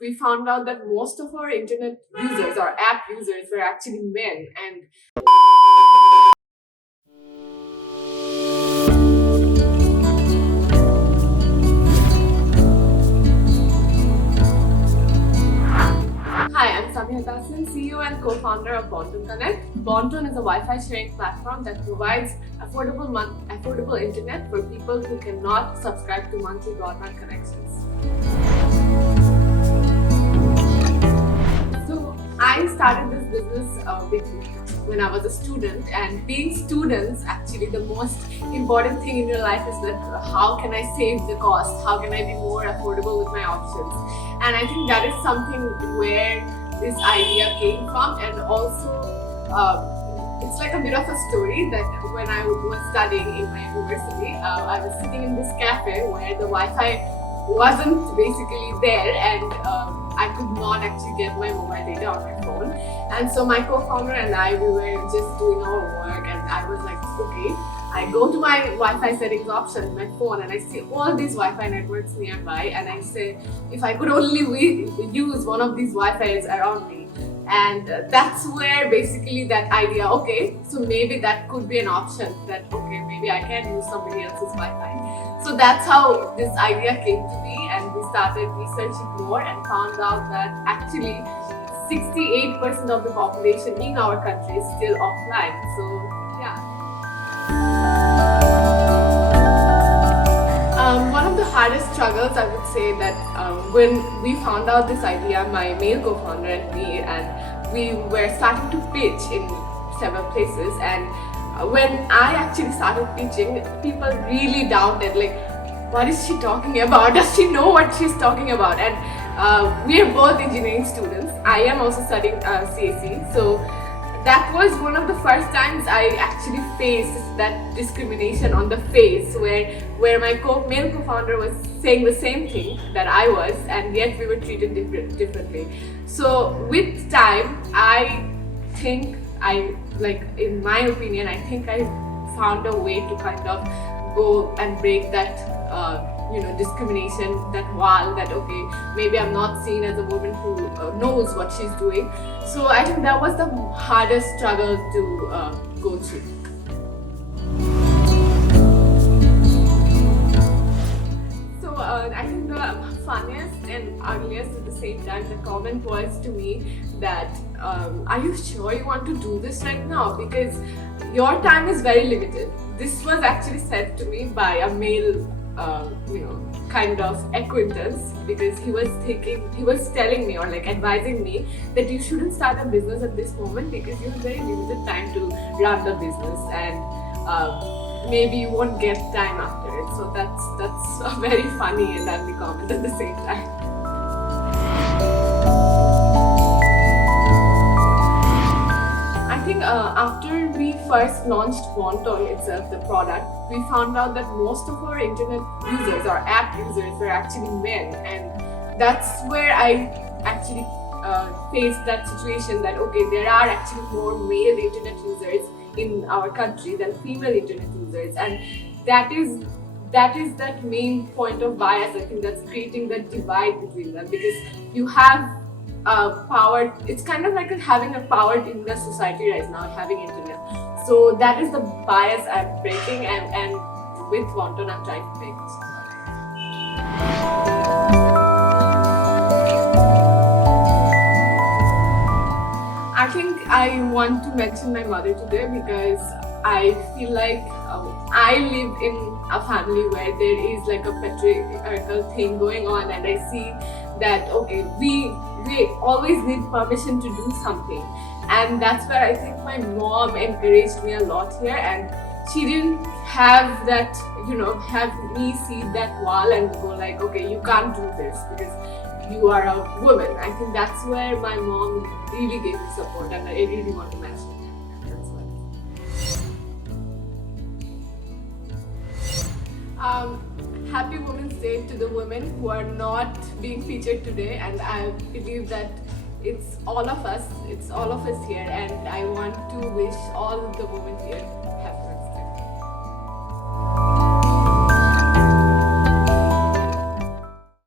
we found out that most of our internet users or app users were actually men. And hi, I'm Samiha, Tahsin, CEO and co-founder of Bonton Connect. Bonton is a Wi-Fi sharing platform that provides affordable internet for people who cannot subscribe to monthly broadband connections. So I started this business when I was a student, and being students, actually the most important thing in your life is that how can I save the cost? How can I be more affordable with my options? And I think that is something where this idea came from. And also it's like a bit of a story that when I was studying in my university, I was sitting in this cafe where the Wi-Fi wasn't basically there, and I could not actually get my mobile data on my phone. And so my co-founder and I, we were just doing our work, and I was like, okay, I go to my Wi-Fi settings option in my phone and I see all these Wi-Fi networks nearby, and I say, if I could only use one of these Wi-Fi's around me. And that's where basically that idea, okay, so maybe that could be an option, that okay, maybe I can use somebody else's Wi-Fi. So that's how this idea came to be, and we started researching more and found out that actually 68% of the population in our country is still offline. So yeah. One of the hardest struggles, I would say, that when we found out this idea, my male co-founder and me, and we were starting to pitch in several places, and when I actually started pitching, people really doubted, like, what is she talking about? Does she know what she's talking about? And we are both engineering students. I am also studying CAC, so that was one of the first times I actually faced that discrimination on the face, where my male co-founder was saying the same thing that I was, and yet we were treated differently. So with time, I think in my opinion, I think I found a way to kind of go and break that discrimination, that wall, that okay, maybe I'm not seen as a woman who knows what she's doing. So I think that was the hardest struggle to go through. So I think the funniest and ugliest at the same time, the comment was to me that are you sure you want to do this right now, because your time is very limited. This was actually said to me by a male kind of acquaintance, because he was telling me, or like advising me, that you shouldn't start a business at this moment because you have very limited time to run the business, and maybe you won't get time after it. So that's a very funny and ugly comment at the same time. I think after we first launched Bonton itself, the product, we found out that most of our internet users or app users were actually men, and that's where I actually faced that situation, that okay, there are actually more male internet users in our country than female internet users, and that is that main point of bias. I think that's creating that divide between them, because you have power. It's kind of like having a power in the society right now, having internet. So that is the bias I'm breaking, and with Bonton I'm trying to break. I think I want to mention my mother today, because I feel like I live in a family where there is like a patriarchal thing going on, and I see that okay, we always need permission to do something, and that's where I think my mom encouraged me a lot here, and she didn't have that, have me see that wall and go like, okay, you can't do this because you are a woman. I think that's where my mom really gave me support, and I really want to mention that. That's why. Happy Women's Day to the women who are not being featured today, and I believe that it's all of us here, and I want to wish all of the women here